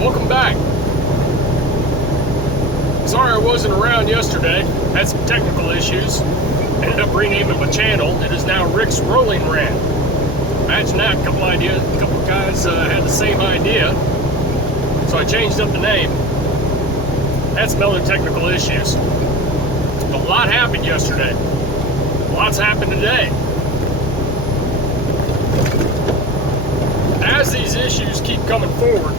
Welcome back. Sorry I wasn't around yesterday. Had some technical issues. Ended up renaming my channel. It is now Rick's Rolling Rant. Imagine that, a couple of guys had the same idea. So I changed up the name. Had some other technical issues. A lot happened yesterday. Lots happened today. As these issues keep coming forward,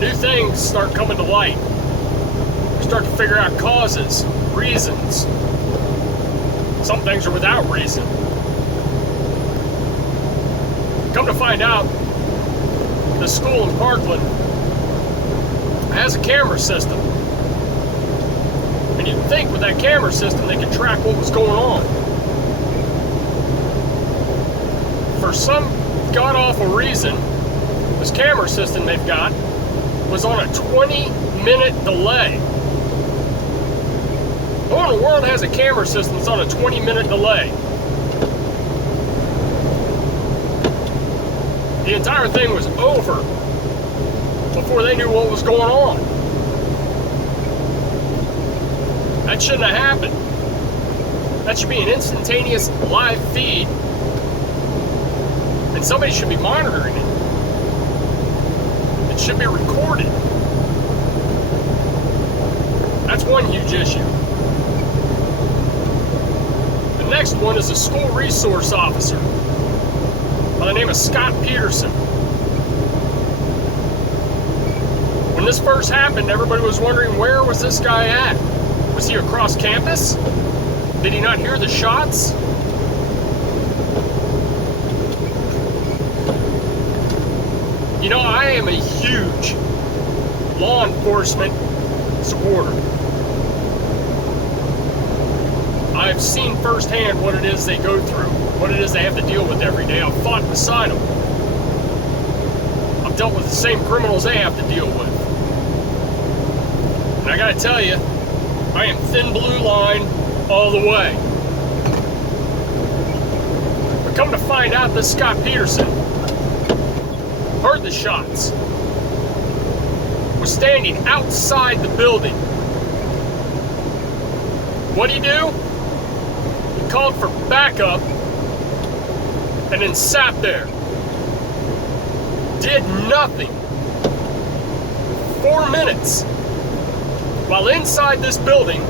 new things start coming to light. We start to figure out causes, reasons. Some things are without reason. Come to find out, the school in Parkland has a camera system. And you'd think with that camera system they could track what was going on. For some god-awful reason, this camera system they've got was on a 20-minute delay. Who in the world has a camera system that's on a 20-minute delay? The entire thing was over before they knew what was going on. That shouldn't have happened. That should be an instantaneous live feed, and somebody should be monitoring it. It should be recorded. That's one huge issue. The next one is a school resource officer by the name of Scott Peterson. When this first happened, everybody was wondering, where was this guy at? Was he across campus? Did he not hear the shots? You know, I am a huge law enforcement supporter. I've seen firsthand what it is they go through, what it is they have to deal with every day. I've fought beside them. I've dealt with the same criminals they have to deal with. And I gotta tell you, I am thin blue line all the way. But come to find out, this Scott Peterson heard the shots, was standing outside the building. What'd he do? He called for backup and then sat there. Did nothing. 4 minutes. While inside this building,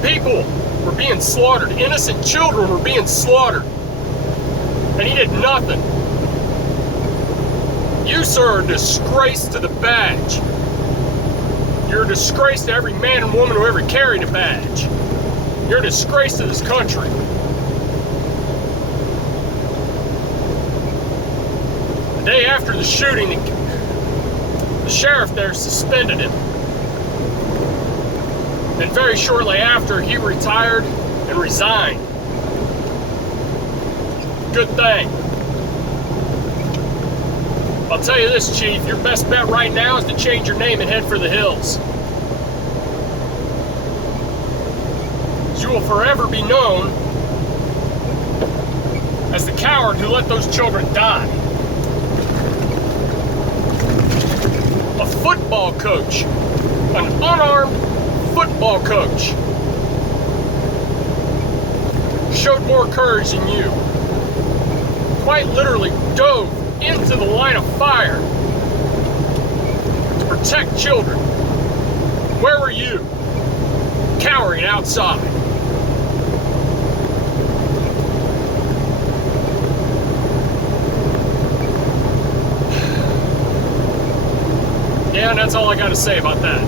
people were being slaughtered. Innocent children were being slaughtered. And he did nothing. You, sir, are a disgrace to the badge. You're a disgrace to every man and woman who ever carried a badge. You're a disgrace to this country. The day after the shooting, the sheriff there suspended him. And very shortly after, he retired and resigned. Good thing. I'll tell you this, Chief, your best bet right now is to change your name and head for the hills. You will forever be known as the coward who let those children die. A football coach, an unarmed football coach, showed more courage than you. Quite literally dove into the line of fire to protect children. Where were you? Cowering outside. Yeah, and that's all I got to say about that.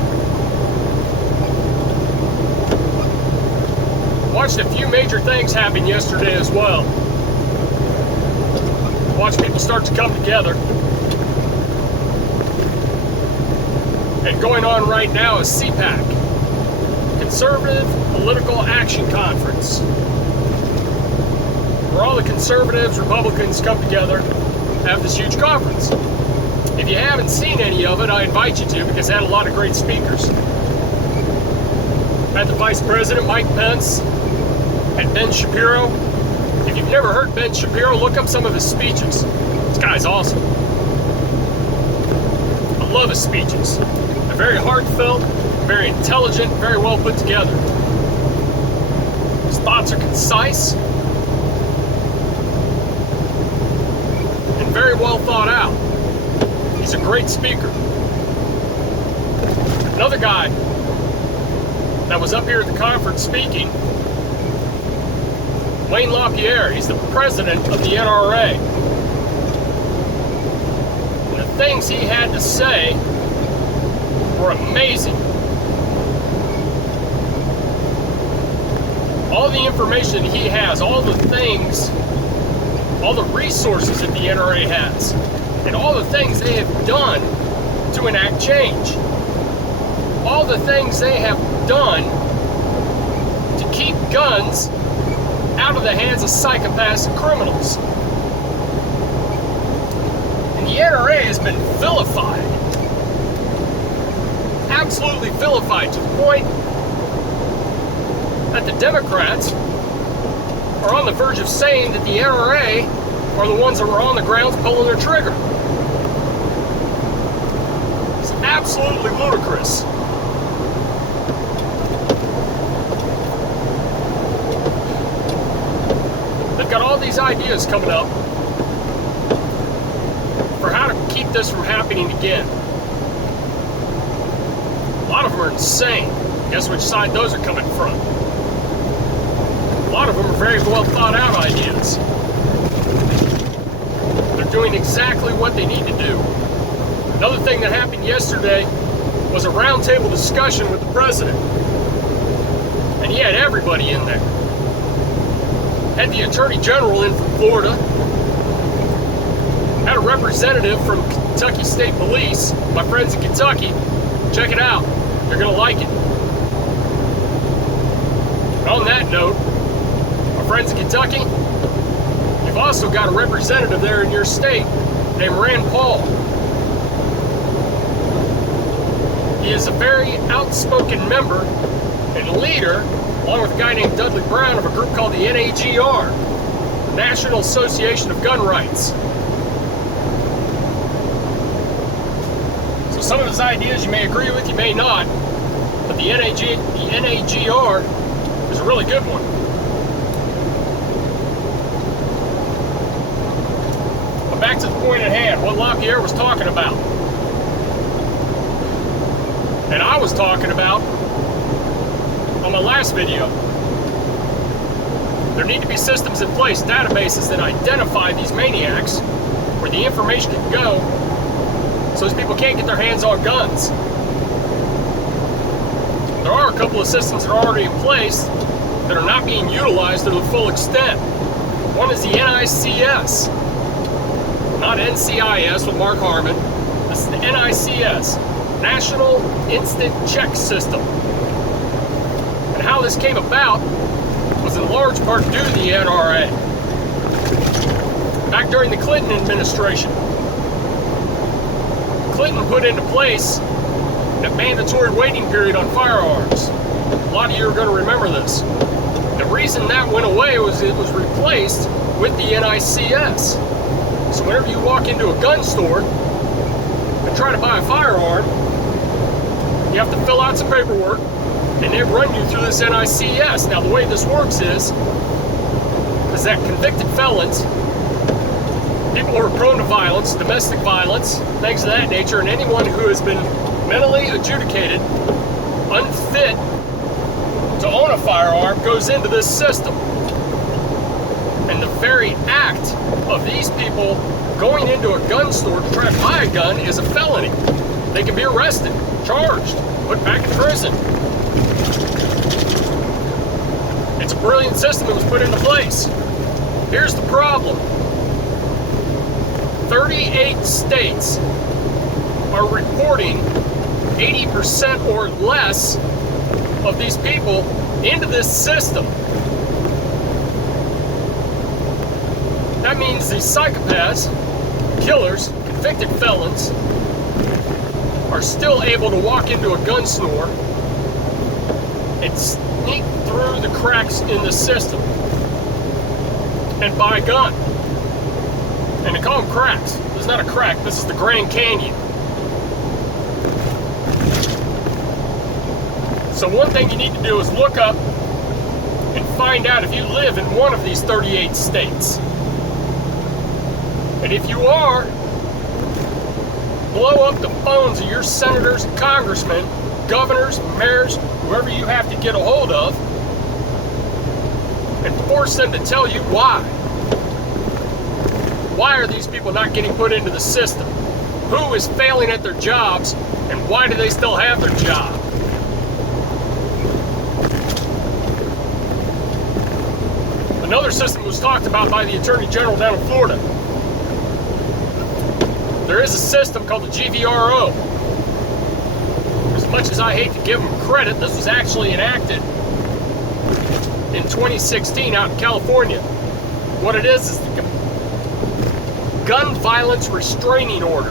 Watched a few major things happen yesterday as well. Watch people start to come together. And going on right now is CPAC, Conservative Political Action Conference, where all the conservatives, Republicans come together, have this huge conference. If you haven't seen any of it, I invite you to, because it had a lot of great speakers. Had the Vice President, Mike Pence, had Ben Shapiro. If you've never heard Ben Shapiro, look up some of his speeches. This guy's awesome. love his speeches. They're very heartfelt, very intelligent, very well put together. His thoughts are concise and very well thought out. He's a great speaker. Another guy that was up here at the conference speaking, Wayne LaPierre. He's the president of the NRA. And the things he had to say were amazing. All the information he has, all the things, all the resources that the NRA has, and all the things they have done to enact change. All the things they have done to keep guns out of the hands of psychopaths and criminals. And the NRA has been vilified. Absolutely vilified to the point that the Democrats are on the verge of saying that the NRA are the ones that were on the grounds pulling their trigger. It's absolutely ludicrous. They've got all these ideas coming up for how to keep this from happening again. A lot of them are insane. Guess which side those are coming from? A lot of them are very well thought out ideas. They're doing exactly what they need to do. Another thing that happened yesterday was a roundtable discussion with the president. And he had everybody in there. Had the Attorney General in from Florida. Had a representative from Kentucky State Police, my friends in Kentucky. Check it out. You're going to like it. And on that note, my friends in Kentucky, you've also got a representative there in your state named Rand Paul. He is a very outspoken member and leader, along with a guy named Dudley Brown, of a group called the NAGR, National Association of Gun Rights. So some of his ideas you may agree with, you may not, but the NAGR is a really good one. But back to the point at hand, what LaPierre was talking about. And I was talking about on my last video. There need to be systems in place, databases that identify these maniacs, where the information can go so these people can't get their hands on guns. There are a couple of systems that are already in place that are not being utilized to the full extent. One is the NICS, not NCIS with Mark Harmon. This is the NICS, National Instant Check System. And how this came about was in large part due to the NRA. Back during the Clinton administration, Clinton put into place a mandatory waiting period on firearms. A lot of you are going to remember this. The reason that went away was it was replaced with the NICS. So whenever you walk into a gun store and try to buy a firearm, you have to fill out some paperwork, and they run you through this NICS. Now, the way this works is that convicted felons, people who are prone to violence, domestic violence, things of that nature, and anyone who has been mentally adjudicated unfit to own a firearm goes into this system. And the very act of these people going into a gun store to try to buy a gun is a felony. They can be arrested, charged, put back in prison. It's a brilliant system that was put into place. Here's the problem. 38 states are reporting 80% or less of these people into this system. That means these psychopaths, killers, convicted felons are still able to walk into a gun store and sneak through the cracks in the system and buy a gun. And they call them cracks. This is not a crack, this is the Grand Canyon. So one thing you need to do is look up and find out if you live in one of these 38 states. And if you are, blow up the phones of your senators and congressmen, governors, mayors, whoever you have to get a hold of, and force them to tell you why. Why are these people not getting put into the system? Who is failing at their jobs, and why do they still have their job? Another system was talked about by the Attorney General down in Florida. There is a system called the GVRO. As much as I hate to give them credit, this was actually enacted in 2016 out in California. What it is the Gun Violence Restraining Order.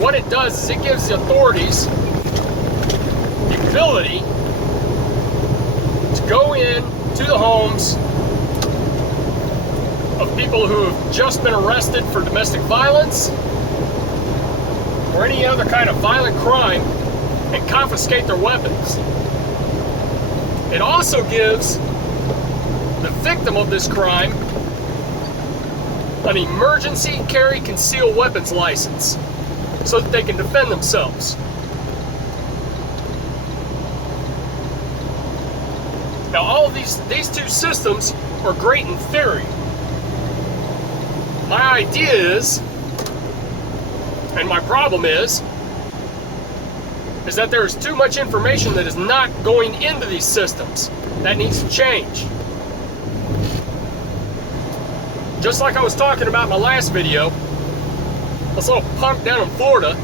What it does is it gives the authorities the ability to go in to the homes of people who have just been arrested for domestic violence or any other kind of violent crime and confiscate their weapons. It also gives the victim of this crime an emergency carry concealed weapons license so that they can defend themselves. Now, all of these two systems are great in theory. My idea is, and my problem is that there is too much information that is not going into these systems. That needs to change. Just like I was talking about in my last video, this little punk down in Florida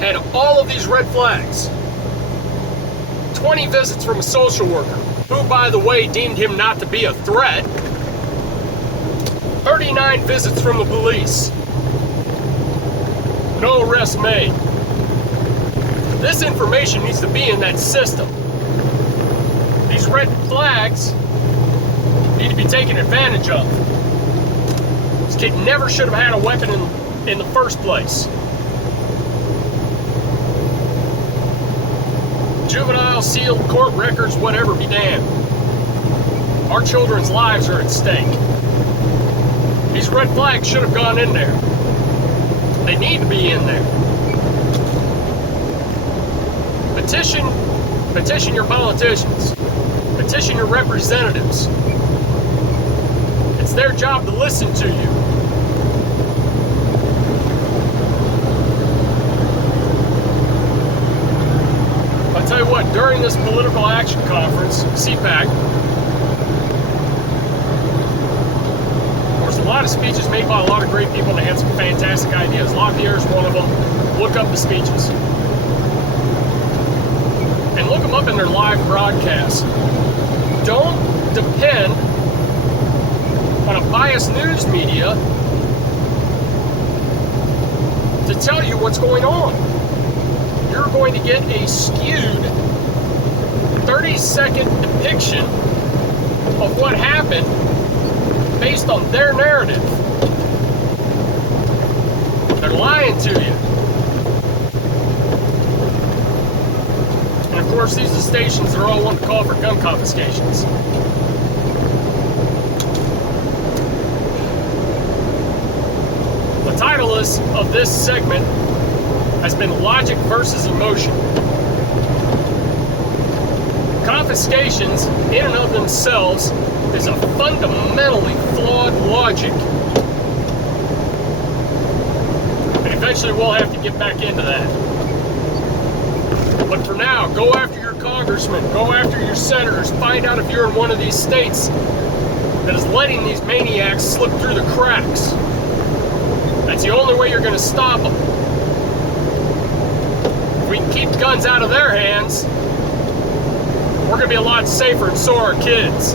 had all of these red flags. 20 visits from a social worker, who, by the way, deemed him not to be a threat. 39 visits from the police. No arrests made. This information needs to be in that system. These red flags need to be taken advantage of. This kid never should have had a weapon in the first place. Juvenile, sealed, court records, whatever, be damned. Our children's lives are at stake. These red flags should have gone in there. They need to be in there. Petition your politicians. Petition your representatives. It's their job to listen to you. I'll tell you what, during this Political Action Conference, CPAC, there was a lot of speeches made by a lot of great people, and they had some fantastic ideas. LaPierre is one of them. Look up the speeches. And look them up in their live broadcast. Don't depend on a biased news media to tell you what's going on. You're going to get a skewed 30-second depiction of what happened based on their narrative. They're lying to you. And of course, these are stations that are all want to call for gun confiscations. The title of this segment has been Logic versus Emotion. Confiscations, in and of themselves, is a fundamentally flawed logic. And eventually we'll have to get back into that. But for now, go after your congressmen, go after your senators, find out if you're in one of these states that is letting these maniacs slip through the cracks. That's the only way you're going to stop them. If we can keep guns out of their hands, we're going to be a lot safer, and so are our kids.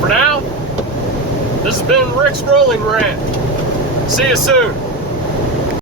For now, this has been Rick's Rolling Rant. See you soon.